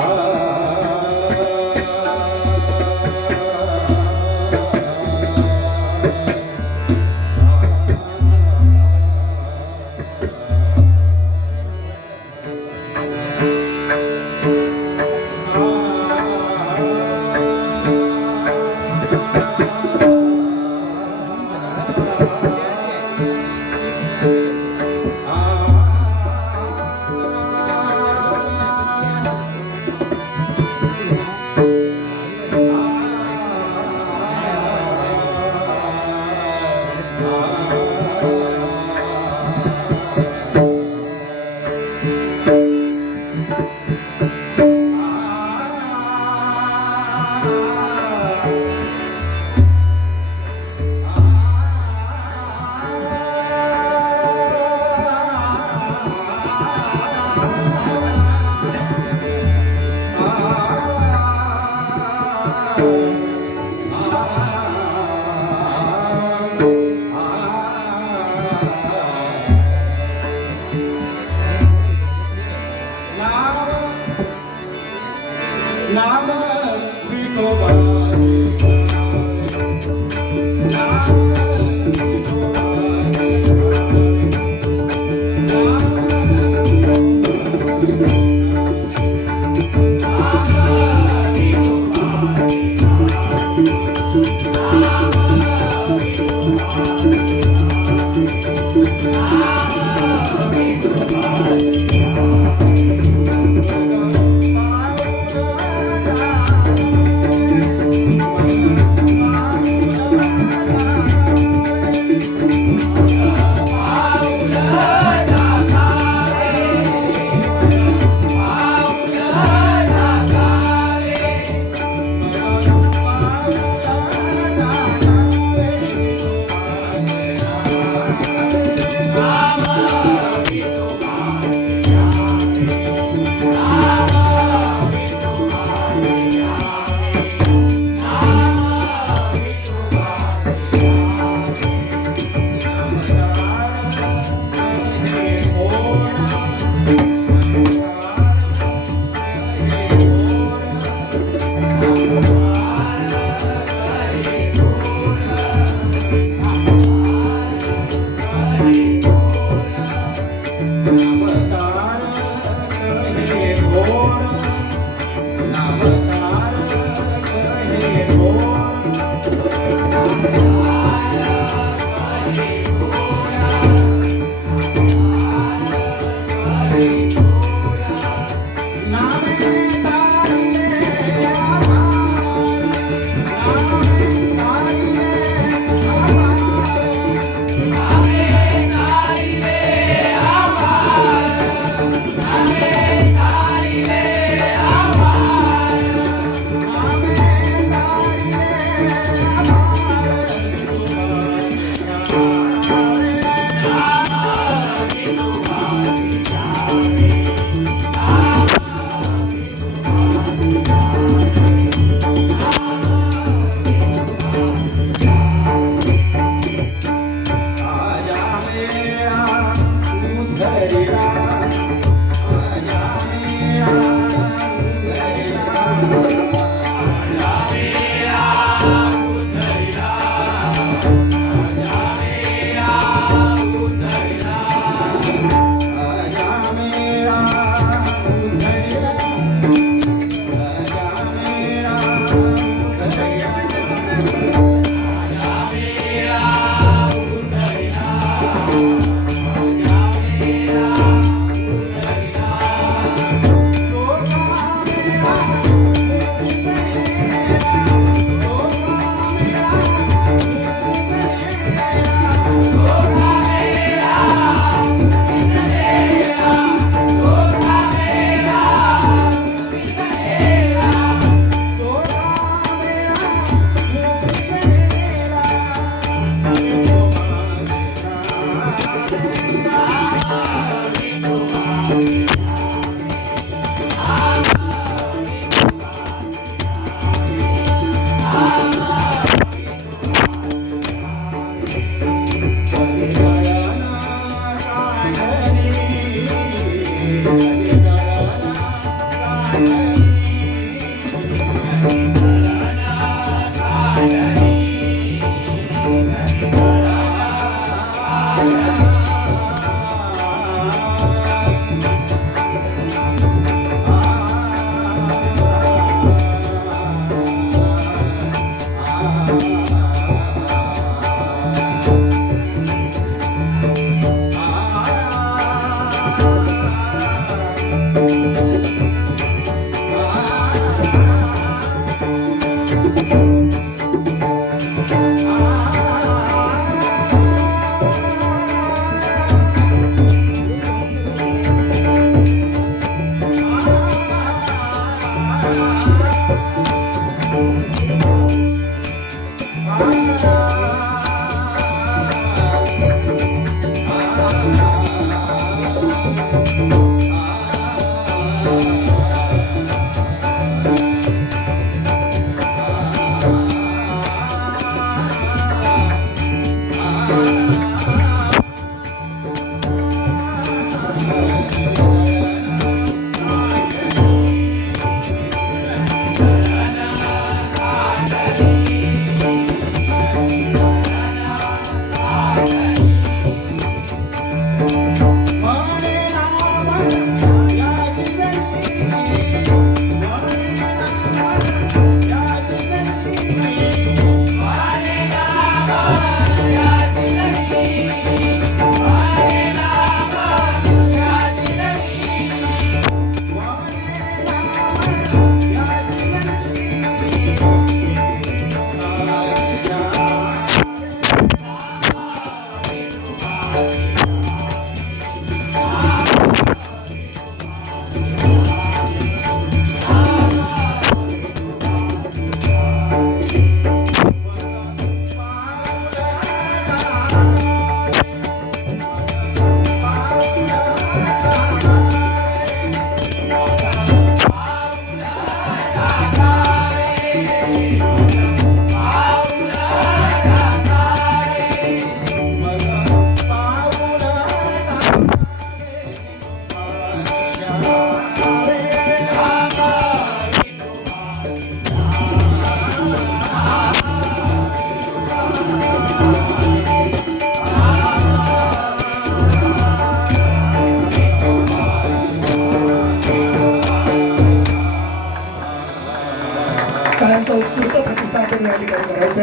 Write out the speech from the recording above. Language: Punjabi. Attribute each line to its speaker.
Speaker 1: धा ਨਾਮ ਵਿਟੋਬਾਰੇ ਨਾਮ ਵਿਟੋਬਾਰੇ ਨਾਮ ਵਿਟੋਬਾਰੇ puerta. Thank you.
Speaker 2: Senator